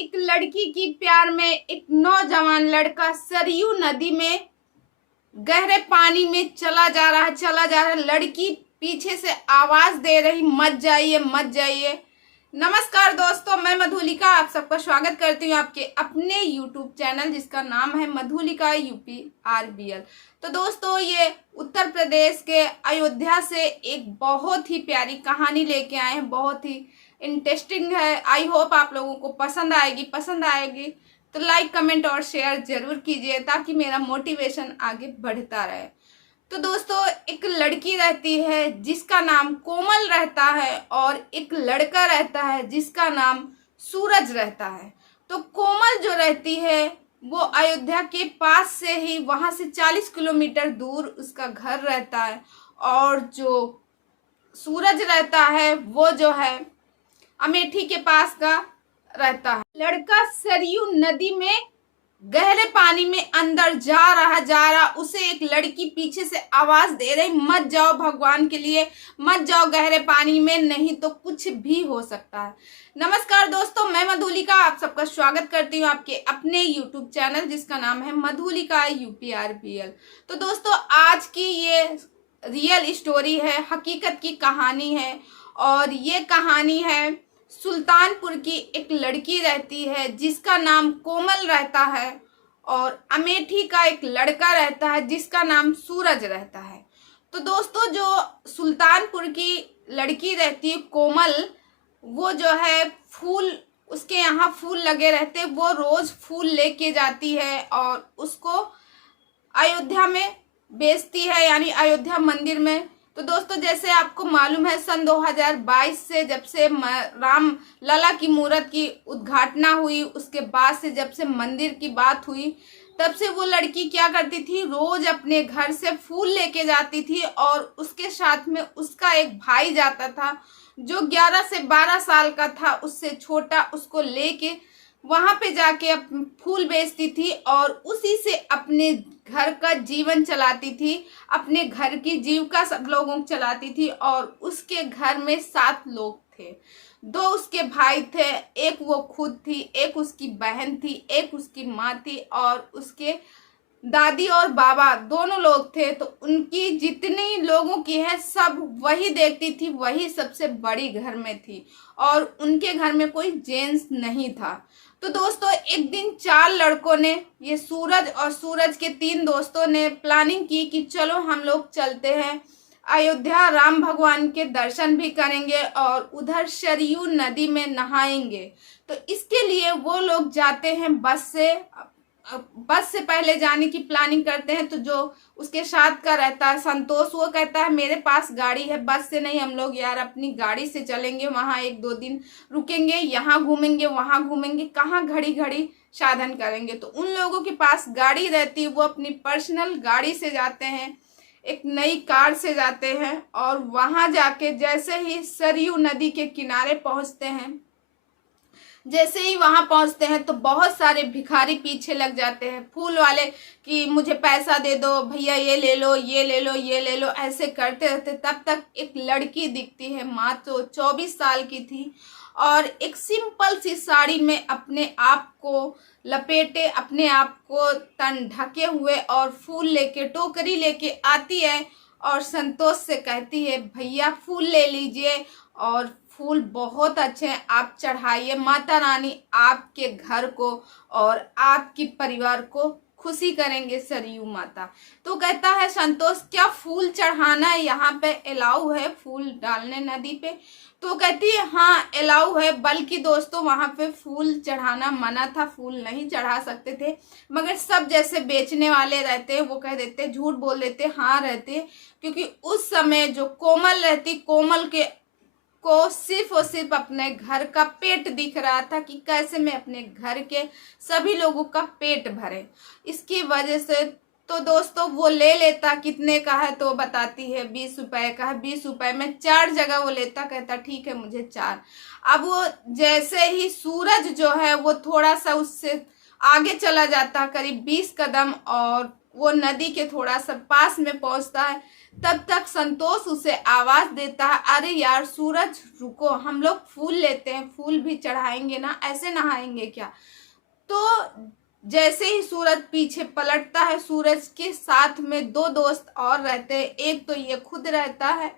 एक लड़की की प्यार में एक नौजवान लड़का सरयू नदी में गहरे पानी में चला जा रहा है। लड़की पीछे से आवाज दे रही, मत जाइए मत जाइए। नमस्कार दोस्तों, मैं मधुलिका आप सबका स्वागत करती हूँ आपके अपने YouTube चैनल जिसका नाम है मधुलिका UPRBL। तो दोस्तों, ये उत्तर प्रदेश के अयोध्या से एक बहुत ही प्यारी कहानी लेके आए हैं। बहुत ही इंटरेस्टिंग है। आई होप आप लोगों को पसंद आएगी तो लाइक कमेंट और शेयर जरूर कीजिए ताकि मेरा मोटिवेशन आगे बढ़ता रहे। तो दोस्तों, एक लड़की रहती है जिसका नाम कोमल रहता है और एक लड़का रहता है जिसका नाम सूरज रहता है। तो कोमल जो रहती है वो अयोध्या के पास से ही, वहां से 40 किलोमीटर दूर उसका घर रहता है। और जो सूरज रहता है वो जो है अमेठी के पास का रहता है। लड़का सरयू नदी में गहरे पानी में अंदर जा रहा, उसे एक लड़की पीछे से आवाज दे रही, मत जाओ, भगवान के लिए मत जाओ गहरे पानी में, नहीं तो कुछ भी हो सकता है। नमस्कार दोस्तों, मैं मधुलिका आप सबका स्वागत करती हूँ आपके अपने YouTube चैनल जिसका नाम है मधुलिका UPRBL। तो दोस्तों, आज की ये रियल स्टोरी है, हकीकत की कहानी है। और ये कहानी है सुल्तानपुर की एक लड़की रहती है जिसका नाम कोमल रहता है और अमेठी का एक लड़का रहता है जिसका नाम सूरज रहता है। तो दोस्तों, जो सुल्तानपुर की लड़की रहती है कोमल, वो जो है फूल, उसके यहाँ फूल लगे रहते, वो रोज फूल लेके जाती है और उसको अयोध्या में बेचती है, यानी अयोध्या मंदिर में। तो दोस्तों, जैसे आपको मालूम है, सन 2022 से जब से राम लला की मूर्त की उद्घाटना हुई, उसके बाद से जब से मंदिर की बात हुई, तब से वो लड़की क्या करती थी, रोज अपने घर से फूल लेके जाती थी। और उसके साथ में उसका एक भाई जाता था जो 11 से 12 साल का था, उससे छोटा, उसको लेके वहां पे जाके फूल बेचती थी और उसी से अपने घर का जीवन चलाती थी, अपने घर की जीविका सब लोगों को चलाती थी। और उसके घर में 7 लोग थे, 2 उसके भाई थे, एक वो खुद थी, एक उसकी बहन थी, एक उसकी माँ थी और उसके दादी और बाबा दोनों लोग थे। तो उनकी जितनी लोगों की है सब वही देखती थी, वही सबसे बड़ी घर में थी और उनके घर में कोई जेंट्स नहीं था। तो दोस्तों, एक दिन 4 लड़कों ने, ये सूरज और सूरज के 3 दोस्तों ने प्लानिंग की कि चलो हम लोग चलते हैं अयोध्या, राम भगवान के दर्शन भी करेंगे और उधर सरयू नदी में नहाएंगे। तो इसके लिए वो लोग जाते हैं बस से पहले जाने की प्लानिंग करते हैं। तो जो उसके साथ का रहता है संतोष, वो कहता है मेरे पास गाड़ी है, बस से नहीं, हम लोग यार अपनी गाड़ी से चलेंगे, वहां 1-2 दिन रुकेंगे, यहाँ घूमेंगे वहां घूमेंगे, कहाँ घड़ी घड़ी साधन करेंगे। तो उन लोगों के पास गाड़ी रहती है, वो अपनी पर्सनल गाड़ी से जाते हैं, एक नई कार से जाते हैं। और वहां जाके जैसे ही सरयू नदी के किनारे पहुंचते हैं, जैसे ही वहां पहुंचते हैं तो बहुत सारे भिखारी पीछे लग जाते हैं, फूल वाले, कि मुझे पैसा दे दो भैया, ये ले लो ये ले लो ये ले लो, ऐसे करते रहते। तब तक एक लड़की दिखती है, मात्र 24 साल की थी और एक सिंपल सी साड़ी में अपने आप को लपेटे, अपने आप को तन ढके हुए और फूल लेके, टोकरी लेके आती है और संतोष से कहती है भैया फूल ले लीजिए और फूल बहुत अच्छे हैं, आप चढ़ाइए, माता रानी आपके घर को और आपकी परिवार को खुशी करेंगे सरयू माता। तो कहता है संतोष, क्या फूल चढ़ाना है, यहाँ पे अलाउ है फूल डालने नदी पे? तो कहती है हाँ अलाउ है, बल्कि दोस्तों वहां पे फूल चढ़ाना मना था, फूल नहीं चढ़ा सकते थे। मगर सब जैसे बेचने वाले रहते हैं वो कह देते, झूठ बोल देते, हाँ रहते, क्योंकि उस समय जो कोमल रहती, कोमल के को सिर्फ और सिर्फ अपने घर का पेट दिख रहा था कि कैसे मैं अपने घर के सभी लोगों का पेट भरे, इसकी वजह से। तो दोस्तों, वो ले लेता, कितने का है तो बताती है 20 रुपए का है, 20 रुपए में 4 जगह वो लेता, कहता ठीक है मुझे 4। अब वो जैसे ही सूरज जो है वो थोड़ा सा उससे आगे चला जाता, करीब 20 कदम, और वो नदी के थोड़ा सा पास में पहुंचता है, तब तक संतोष उसे आवाज देता है, अरे यार सूरज रुको, हम लोग फूल लेते हैं, फूल भी चढ़ाएंगे ना, ऐसे नहाएंगे क्या। तो जैसे ही सूरज पीछे पलटता है, सूरज के साथ में दो दोस्त और रहते हैं, एक तो ये खुद रहता है,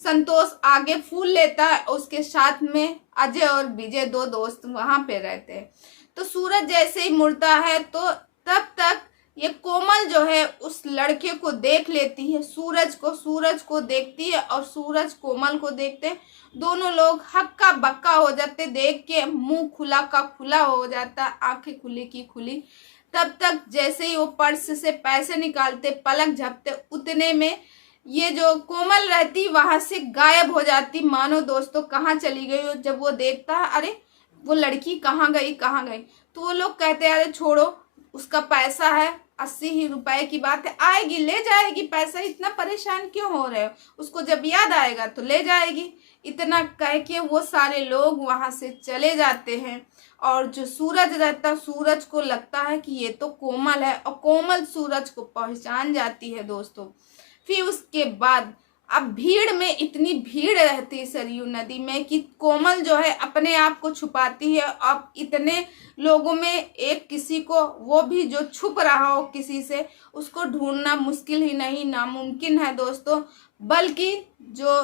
संतोष आगे फूल लेता है, उसके साथ में अजय और विजय दो दोस्त वहां पे रहते हैं। तो सूरज जैसे ही मुड़ता है तो तब तक ये कोमल जो है उस लड़के को देख लेती है, सूरज को देखती है और सूरज कोमल को देखते हैं। दोनों लोग हक्का बक्का हो जाते, देख के मुंह खुला का खुला हो जाता, आंखें खुली की खुली। तब तक जैसे ही वो पर्स से पैसे निकालते, पलक झपते, उतने में ये जो कोमल रहती वहां से गायब हो जाती, मानो दोस्तों कहाँ चली गई हो। जब वो देखता है अरे वो लड़की कहाँ गई, तो वो लोग कहते हैं अरे छोड़ो, उसका पैसा है, 80 ही रुपए की बात है, आएगी ले जाएगी पैसा, इतना परेशान क्यों हो रहे हो, उसको जब याद आएगा तो ले जाएगी। इतना कह के वो सारे लोग वहां से चले जाते हैं। और जो सूरज रहता, सूरज को लगता है कि ये तो कोमल है, और कोमल सूरज को पहचान जाती है दोस्तों। फिर उसके बाद अब भीड़ में इतनी भीड़ रहती है सरयू नदी में कि कोमल जो है अपने आप को छुपाती है। अब इतने लोगों में एक किसी को, वो भी जो छुप रहा हो किसी से, उसको ढूंढना मुश्किल ही नहीं, नामुमकिन है दोस्तों। बल्कि जो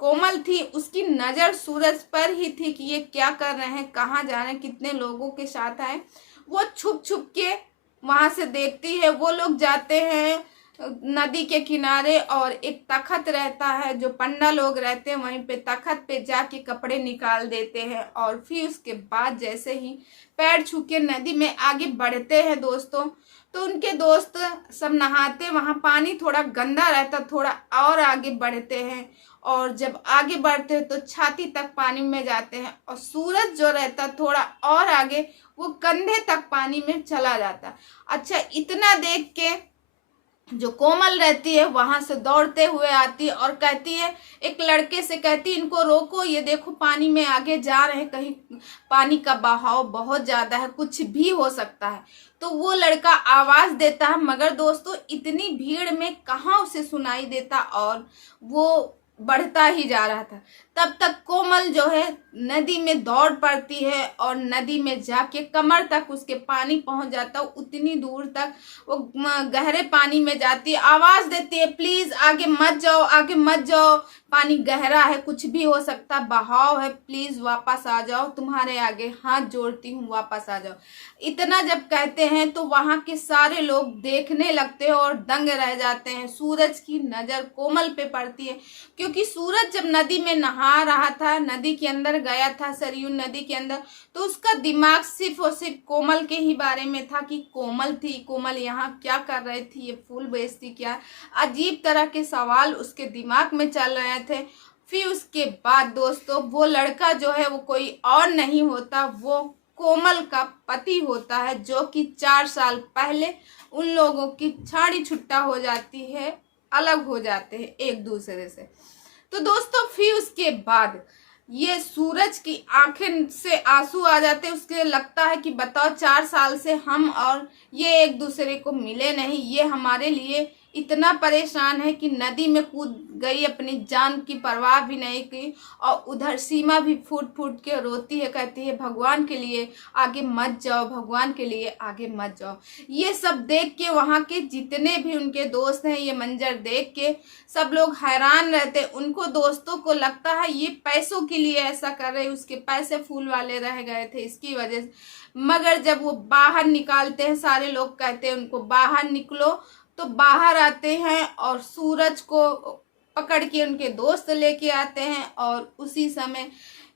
कोमल थी उसकी नज़र सूरज पर ही थी कि ये क्या कर रहे हैं, कहाँ जा रहे हैं, कितने लोगों के साथ आए। वो छुप छुप के वहां से देखती है। वो लोग जाते हैं नदी के किनारे और एक तखत रहता है, जो पंडा लोग रहते हैं वहीं पे तखत पे जाके कपड़े निकाल देते हैं। और फिर उसके बाद जैसे ही पैर छू के नदी में आगे बढ़ते हैं दोस्तों, तो उनके दोस्त सब नहाते, वहां पानी थोड़ा गंदा रहता, थोड़ा और आगे बढ़ते हैं। और जब आगे बढ़ते हैं तो छाती तक पानी में जाते हैं, और सूरज जो रहता थोड़ा और आगे, वो कंधे तक पानी में चला जाता। अच्छा, इतना देख के जो कोमल रहती है वहां से दौड़ते हुए आती है और कहती है, एक लड़के से कहती है, इनको रोको, ये देखो पानी में आगे जा रहे हैं, कहीं पानी का बहाव बहुत ज्यादा है, कुछ भी हो सकता है। तो वो लड़का आवाज देता है, मगर दोस्तों इतनी भीड़ में कहाँ उसे सुनाई देता, और वो बढ़ता ही जा रहा था। तब तक कोमल जो है नदी में दौड़ पड़ती है, और नदी में जाके कमर तक उसके पानी पहुंच जाता, उतनी दूर तक वो गहरे पानी में जाती है, आवाज देती है, प्लीज आगे मत जाओ, आगे मत जाओ, पानी गहरा है, कुछ भी हो सकता, बहाव है, प्लीज वापस आ जाओ, तुम्हारे आगे हाथ जोड़ती हूँ, वापस आ जाओ। इतना जब कहते हैं तो वहां के सारे लोग देखने लगते हैं और दंग रह जाते हैं। सूरज की नजर कोमल पे पड़ती है, क्योंकि सूरज जब नदी में नहा रहा था, नदी के अंदर गया था, सरयू नदी के अंदर, तो उसका दिमाग सिर्फ और सिर्फ कोमल के ही बारे में था कि कोमल थी, कोमल यहाँ क्या कर रही थी, ये फूल बेचती क्या, अजीब तरह के सवाल उसके दिमाग में चल रहे थे। फिर उसके बाद दोस्तों वो लड़का जो है वो कोई और नहीं होता, वो कोमल का पति होता है, जो कि 4 साल पहले उन लोगों की छाड़ी छुट्टा हो जाती है, अलग हो जाते हैं एक दूसरे से। तो दोस्तों फिर उसके बाद ये सूरज की आंखें से आंसू आ जाते, उसके लगता है कि बताओ 4 साल से हम और ये एक दूसरे को मिले नहीं, ये हमारे लिए इतना परेशान है कि नदी में कूद गई, अपनी जान की परवाह भी नहीं की। और उधर सीमा भी फूट फूट के रोती है, कहती है भगवान के लिए आगे मत जाओ, भगवान के लिए आगे मत जाओ। ये सब देख के वहाँ के जितने भी उनके दोस्त हैं, ये मंजर देख के सब लोग हैरान रहते। उनको दोस्तों को लगता है ये पैसों के लिए ऐसा कर रहे, उसके पैसे फूल वाले रह गए थे इसकी वजह से। मगर जब वो बाहर निकालते हैं, सारे लोग कहते हैं उनको बाहर निकलो, तो बाहर आते हैं और सूरज को पकड़ के उनके दोस्त लेके आते हैं। और उसी समय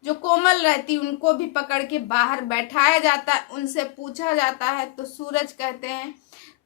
जो कोमल रहती उनको भी पकड़ के बाहर बैठाया जाता है, उनसे पूछा जाता है। तो सूरज कहते हैं,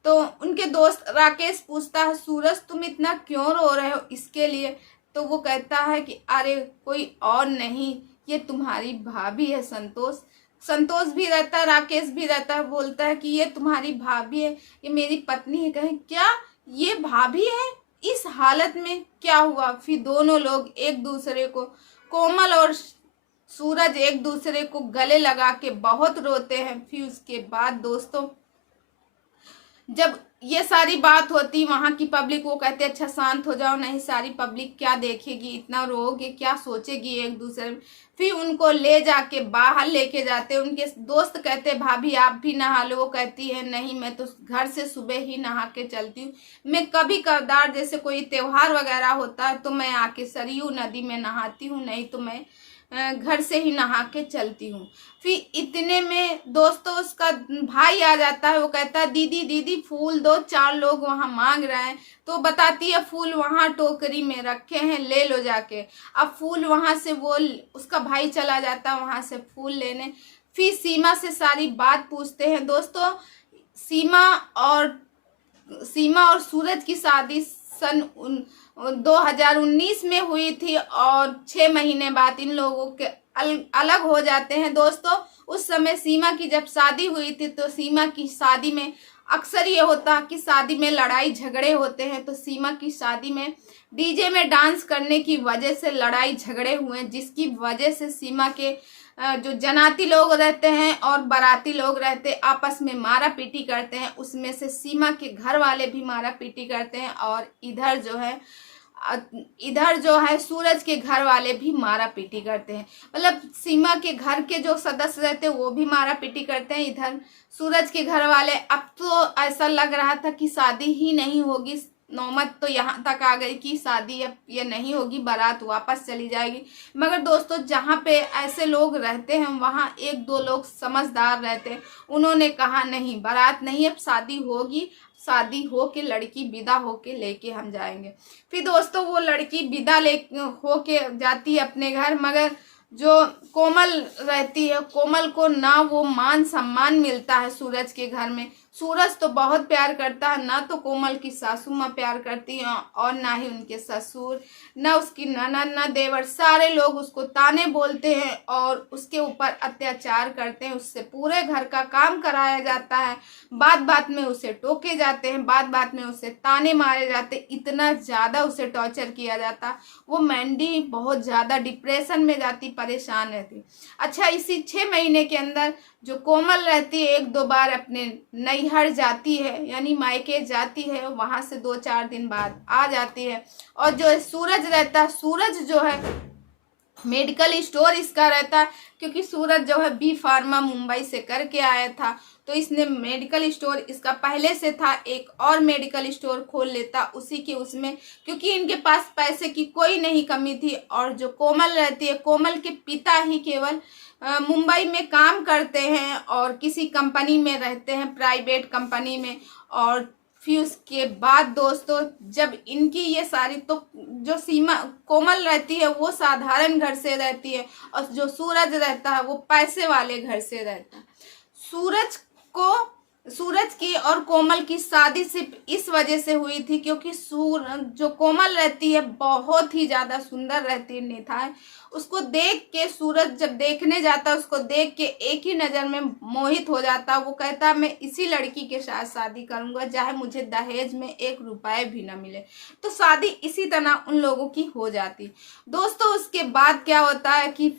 तो उनके दोस्त राकेश पूछता है, सूरज तुम इतना क्यों रो रहे हो इसके लिए। तो वो कहता है कि अरे कोई और नहीं, ये तुम्हारी भाभी है संतोष। संतोष भी रहता है, राकेश भी रहता है, बोलता है कि ये तुम्हारी भाभी है, ये मेरी पत्नी है। कहें क्या ये भाभी है, इस हालत में क्या हुआ। फिर दोनों लोग एक दूसरे को, कोमल और सूरज एक दूसरे को गले लगा के बहुत रोते हैं। फिर उसके बाद दोस्तों जब ये सारी बात होती वहाँ की पब्लिक, वो कहते अच्छा शांत हो जाओ, नहीं सारी पब्लिक क्या देखेगी, इतना रोओगे, क्या सोचेगी एक दूसरे में। फिर उनको ले जाके बाहर लेके जाते, उनके दोस्त कहते भाभी आप भी नहा लो, वो कहती है नहीं मैं तो घर से सुबह ही नहा के चलती हूँ, मैं कभी कभार जैसे कोई त्योहार वगैरह होता है तो मैं आके सरयू नदी में नहाती हूँ, नहीं तो मैं घर से ही नहा के चलती हूँ। फिर इतने में दोस्तों उसका भाई आ जाता है, वो कहता है दीदी दीदी फूल दो, 4 लोग वहाँ मांग रहे हैं। तो बताती है फूल वहाँ टोकरी में रखे हैं, ले लो जाके। अब फूल वहाँ से वो उसका भाई चला जाता है वहाँ से फूल लेने। फिर सीमा से सारी बात पूछते हैं दोस्तों। सीमा और सूरज की शादी सन 2019 में हुई थी और 6 महीने बाद इन लोगों के अलग हो जाते हैं दोस्तों। उस समय सीमा की जब शादी हुई थी तो सीमा की शादी में अक्सर ये होता कि शादी में लड़ाई झगड़े होते हैं, तो सीमा की शादी में डीजे में डांस करने की वजह से लड़ाई झगड़े हुए, जिसकी वजह से सीमा के जो जनाती लोग रहते हैं और बाराती लोग रहते आपस में मारा पीटी करते हैं। उसमें से सीमा के घर वाले भी मारा पीटी करते हैं और इधर जो है सूरज के घर वाले भी मारा पीटी करते हैं। मतलब सीमा के घर के जो सदस्य रहते हैं वो भी मारा पीटी करते हैं, इधर सूरज के घर वाले। अब तो ऐसा लग रहा था कि शादी ही नहीं होगी, नौबत तो यहाँ तक आ गई कि शादी अब ये नहीं होगी, बारात वापस चली जाएगी। मगर दोस्तों जहाँ पे ऐसे लोग रहते हैं वहाँ 1-2 लोग समझदार रहते हैं, उन्होंने कहा नहीं बारात नहीं, अब शादी होगी, शादी हो के लड़की विदा होके लेके हम जाएंगे। फिर दोस्तों वो लड़की विदा ले होके जाती है अपने घर, मगर जो कोमल रहती है, कोमल को ना वो मान सम्मान मिलता है सूरज के घर में। सूरज तो बहुत प्यार करता है, ना तो कोमल की सासू माँ प्यार करती है और ना ही उनके ससुर, ना उसकी ननद, ना देवर, सारे लोग उसको ताने बोलते हैं और उसके ऊपर अत्याचार करते हैं। उससे पूरे घर का काम कराया जाता है, बात बात में उसे टोके जाते हैं, बात बात में उसे ताने मारे जाते, इतना ज़्यादा उसे टॉर्चर किया जाता। वो मैंडी बहुत ज़्यादा डिप्रेशन में जाती, परेशान रहती। अच्छा इसी 6 महीने के अंदर जो कोमल रहती है 1-2 बार अपने नैहर जाती है, यानी मायके जाती है, वहां से 2-4 दिन बाद आ जाती है। और जो सूरज रहता है, सूरज जो है मेडिकल स्टोर इसका रहता है, क्योंकि सूरज जो है बी फार्मा मुंबई से करके आया था, तो इसने मेडिकल स्टोर इसका पहले से था, एक और मेडिकल स्टोर खोल लेता उसी के उसमें, क्योंकि इनके पास पैसे की कोई नहीं कमी थी। और जो कोमल रहती है, कोमल के पिता ही केवल मुंबई में काम करते हैं और किसी कंपनी में रहते हैं, प्राइवेट कंपनी में। और फिर उसके बाद दोस्तों जब इनकी ये सारी, तो जो सीमा कोमल रहती है वो साधारण घर से रहती है और जो सूरज रहता है वो पैसे वाले घर से रहता है। सूरज की और कोमल की शादी सिर्फ इस वजह से हुई थी क्योंकि जो कोमल रहती है बहुत ही ज़्यादा सुंदर रहती है, निथाय। उसको देख के सूरज जब देखने जाता है, उसको देख के एक ही नज़र में मोहित हो जाता। वो कहता मैं इसी लड़की के साथ शादी करूँगा, चाहे मुझे दहेज में 1 रुपये भी ना मिले। तो शादी इसी तरह उन लोगों की हो जाती दोस्तों। उसके बाद क्या होता है कि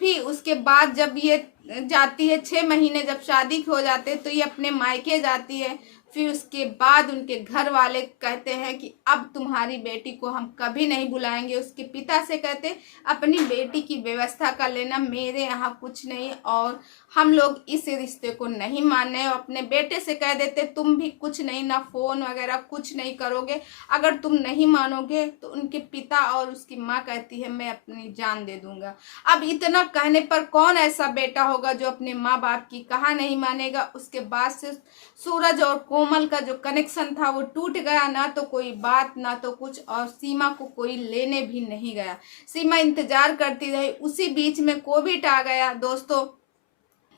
फिर उसके बाद जब ये जाती है 6 महीने जब शादी हो जाते हैं तो ये अपने मायके जाती है। फिर उसके बाद उनके घर वाले कहते हैं कि अब तुम्हारी बेटी को हम कभी नहीं बुलाएंगे। उसके पिता से कहते अपनी बेटी की व्यवस्था कर लेना, मेरे यहाँ कुछ नहीं और हम लोग इस रिश्ते को नहीं मान रहे। अपने बेटे से कह देते तुम भी कुछ नहीं, ना फ़ोन वगैरह कुछ नहीं करोगे, अगर तुम नहीं मानोगे। तो उनके पिता और उसकी माँ कहती है मैं अपनी जान दे दूंगा। अब इतना कहने पर कौन ऐसा बेटा होगा जो अपने माँ बाप की कहा नहीं मानेगा। उसके बाद से सूरज और कोमल का जो कनेक्शन था वो टूट गया, ना तो कोई बात ना तो कुछ, और सीमा को कोई लेने भी नहीं गया। सीमा इंतजार करती रही। उसी बीच में कोविड आ गया दोस्तों।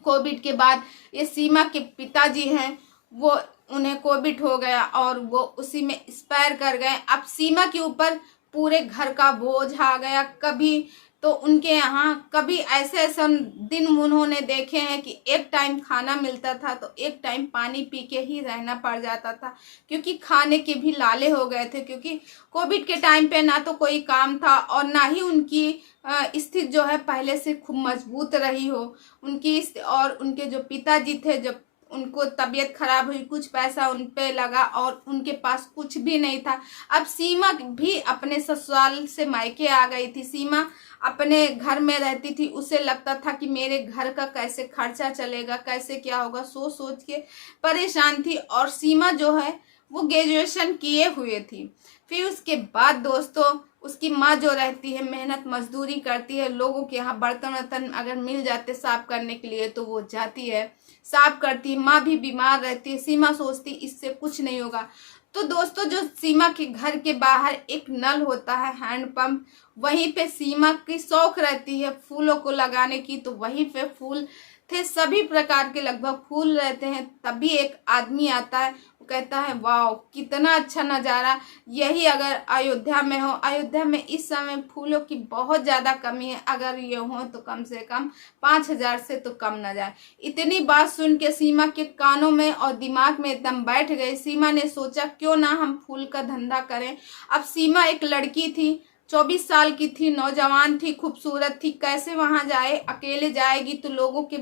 कोविड के बाद ये सीमा के पिताजी हैं, वो उन्हें कोविड हो गया और वो उसी में एक्सपायर कर गए। अब सीमा के ऊपर पूरे घर का बोझ आ गया। कभी तो उनके यहाँ कभी ऐसे ऐसे दिन उन्होंने देखे हैं कि एक टाइम खाना मिलता था तो एक टाइम पानी पी के ही रहना पड़ जाता था, क्योंकि खाने के भी लाले हो गए थे। क्योंकि कोविड के टाइम पे ना तो कोई काम था और ना ही उनकी स्थिति जो है पहले से खूब मजबूत रही हो उनकी। और उनके जो पिताजी थे, जब उनको तबीयत खराब हुई, कुछ पैसा उन पे लगा और उनके पास कुछ भी नहीं था। अब सीमा भी अपने ससुराल से मायके आ गई थी। सीमा अपने घर में रहती थी, उसे लगता था कि मेरे घर का कैसे खर्चा चलेगा, कैसे क्या होगा, सोच सोच के परेशान थी। और सीमा जो है वो ग्रेजुएशन किए हुए थी। फिर उसके बाद दोस्तों उसकी माँ जो रहती है मेहनत मजदूरी करती है, लोगों के यहाँ बर्तन वर्तन अगर मिल जाते साफ करने के लिए तो वो जाती है, साफ करती है। माँ भी बीमार रहती है। सीमा सोचती इससे कुछ नहीं होगा। तो दोस्तों जो सीमा के घर के बाहर एक नल होता है, हैंडपंप, वहीं पे सीमा की शौक रहती है फूलों को लगाने की, तो वहीं पे फूल थे, सभी प्रकार के लगभग फूल रहते हैं। तभी एक आदमी आता है, वो कहता है वाह कितना अच्छा नज़ारा, यही अगर अयोध्या में हो। अयोध्या में इस समय फूलों की बहुत ज़्यादा कमी है, अगर ये हो तो कम से कम 5,000 से तो कम न जाए। इतनी बात सुन के सीमा के कानों में और दिमाग में एकदम बैठ गई। सीमा ने सोचा क्यों ना हम फूल का धंधा करें। अब सीमा एक लड़की थी, 24 साल की थी, नौजवान थी, खूबसूरत थी, कैसे वहां जाए, अकेले जाएगी तो लोगों के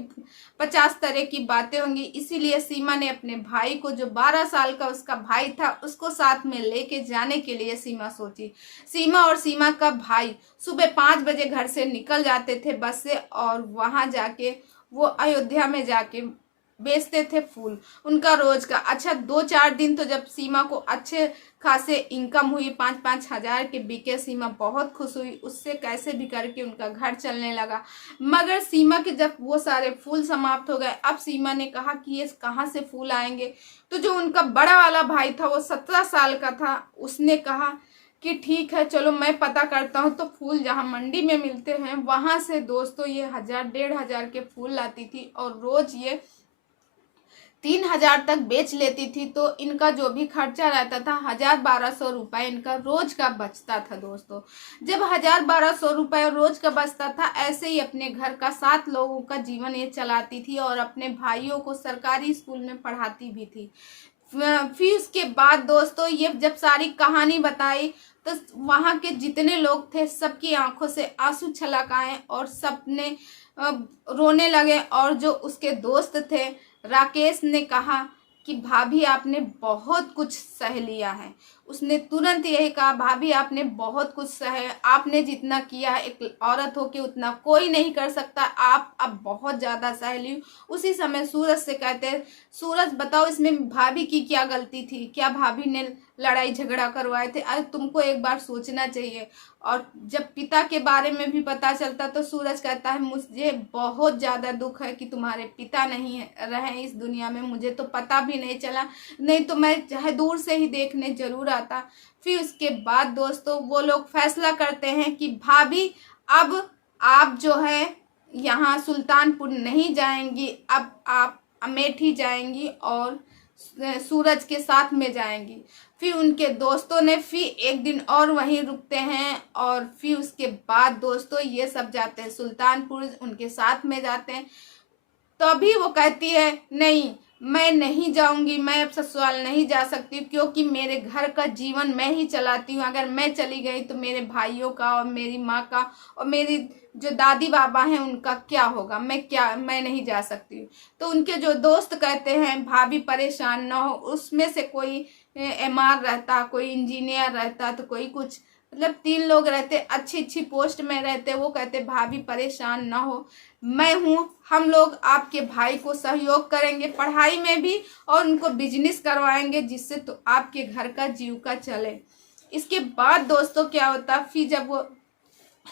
50 तरह की बातें होंगी। इसीलिए सीमा ने अपने भाई को, जो 12 साल का उसका भाई था, उसको साथ में लेके जाने के लिए सीमा सोची। सीमा और सीमा का भाई सुबह 5 बजे घर से निकल जाते थे बस से, और वहां जाके वो अयोध्या में जाके बेचते थे फूल, उनका रोज का। अच्छा 2-4 दिन तो जब सीमा को अच्छे खासे इनकम हुई, 5-5 हजार के बिके, सीमा बहुत खुश हुई, उससे कैसे भी करके उनका घर चलने लगा। मगर सीमा के जब वो सारे फूल समाप्त हो गए, अब सीमा ने कहा कि ये कहाँ से फूल आएंगे। तो जो उनका बड़ा वाला भाई था वो 17 साल का था, उसने कहा कि ठीक है चलो मैं पता करता हूँ। तो फूल जहाँ मंडी में मिलते हैं वहां से दोस्तों ये 1,000-1,500 के फूल लाती थी और रोज ये 3,000 तक बेच लेती थी। तो इनका जो भी खर्चा रहता था 1,000-1,200 रुपये इनका रोज का बचता था दोस्तों। जब 1,000-1,200 रुपये रोज का बचता था, ऐसे ही अपने घर का 7 लोगों का जीवन ये चलाती थी और अपने भाइयों को सरकारी स्कूल में पढ़ाती भी थी। फिर उसके बाद दोस्तों ये जब सारी कहानी बताई तो वहाँ के जितने लोग थे सबकी आंखों से आंसू छलक आए और सबने रोने लगे। और जो उसके दोस्त थे राकेश ने कहा कि भाभी आपने बहुत कुछ सह लिया है। उसने तुरंत यही कहा भाभी आपने बहुत कुछ सहे, आपने जितना किया एक औरत हो के उतना कोई नहीं कर सकता, आप अब बहुत ज़्यादा सह ली। उसी समय सूरज से कहते सूरज बताओ इसमें भाभी की क्या गलती थी, क्या भाभी ने लड़ाई झगड़ा करवाए थे, अरे तुमको एक बार सोचना चाहिए। और जब पिता के बारे में भी पता चलता तो सूरज कहता है मुझे बहुत ज़्यादा दुख है कि तुम्हारे पिता नहीं रहे इस दुनिया में, मुझे तो पता भी नहीं चला, नहीं तो मैं चाहे दूर से ही देखने जरूर आता। फिर उसके बाद दोस्तों वो लोग फैसला करते हैं कि भाभी अब आप जो है यहाँ सुल्तानपुर नहीं जाएंगी, अब आप अमेठी जाएंगी और सूरज के साथ में जाएंगी। फिर उनके दोस्तों ने फिर एक दिन और वहीं रुकते हैं और फिर उसके बाद दोस्तों ये सब जाते हैं सुल्तानपुर, उनके साथ में जाते हैं। तभी वो कहती है नहीं मैं नहीं जाऊंगी, मैं अब ससुराल नहीं जा सकती क्योंकि मेरे घर का जीवन मैं ही चलाती हूँ, अगर मैं चली गई तो मेरे भाइयों का और मेरी माँ का और मेरी जो दादी बाबा हैं उनका क्या होगा, मैं नहीं जा सकती। तो उनके जो दोस्त कहते हैं भाभी परेशान ना हो, उसमें से कोई एमआर रहता, कोई इंजीनियर रहता, तो कोई कुछ, मतलब 3 लोग रहते अच्छी अच्छी पोस्ट में रहते। वो कहते भाभी परेशान ना हो, मैं हूँ, हम लोग आपके भाई को सहयोग करेंगे पढ़ाई में भी और उनको बिजनेस करवाएंगे जिससे तो आपके घर का जीविका चले। इसके बाद दोस्तों क्या होता, फिर जब वो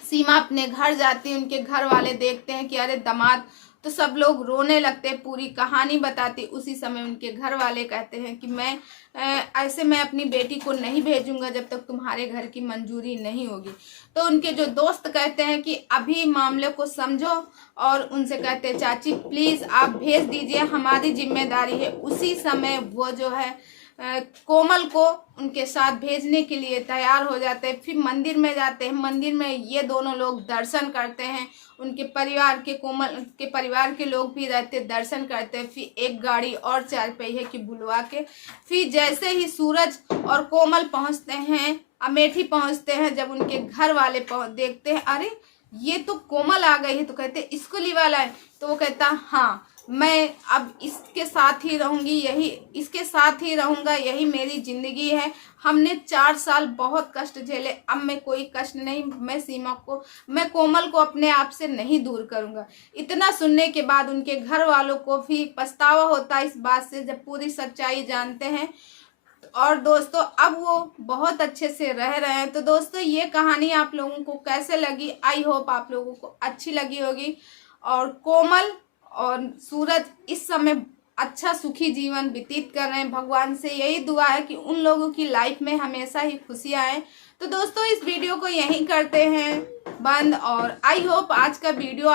सीमा अपने घर जाती है उनके घर वाले देखते हैं कि अरे दामाद, तो सब लोग रोने लगते, पूरी कहानी बताती। उसी समय उनके घर वाले कहते हैं कि मैं अपनी बेटी को नहीं भेजूंगा जब तक तुम्हारे घर की मंजूरी नहीं होगी। तो उनके जो दोस्त कहते हैं कि अभी मामले को समझो और उनसे कहते हैं चाची प्लीज़ आप भेज दीजिए, हमारी जिम्मेदारी है। उसी समय वो जो है कोमल को उनके साथ भेजने के लिए तैयार हो जाते हैं। फिर मंदिर में जाते हैं, मंदिर में ये दोनों लोग दर्शन करते हैं, उनके परिवार के कोमल के परिवार के लोग भी रहते दर्शन करते हैं। फिर एक गाड़ी और 4 पहिए की बुलवा के फिर जैसे ही सूरज और कोमल पहुंचते हैं अमेठी पहुंचते हैं, जब उनके घर वाले देखते हैं अरे ये तो कोमल आ गई है, तो कहते स्कूली वाला है, तो वो कहता हाँ मैं अब इसके साथ ही रहूंगी, इसके साथ ही रहूंगा, यही मेरी जिंदगी है। हमने 4 साल बहुत कष्ट झेले, अब मैं कोई कष्ट नहीं, मैं कोमल को अपने आप से नहीं दूर करूंगा। इतना सुनने के बाद उनके घर वालों को भी पछतावा होता है इस बात से, जब पूरी सच्चाई जानते हैं। और दोस्तों अब वो बहुत अच्छे से रह रहे हैं। तो दोस्तों ये कहानी आप लोगों को कैसे लगी, आई होप आप लोगों को अच्छी लगी होगी। और कोमल और सूरज इस समय अच्छा सुखी जीवन व्यतीत कर रहे हैं। भगवान से यही दुआ है कि उन लोगों की लाइफ में हमेशा ही खुशियां आए। तो दोस्तों इस वीडियो को यहीं करते हैं बंद, और आई होप आज का वीडियो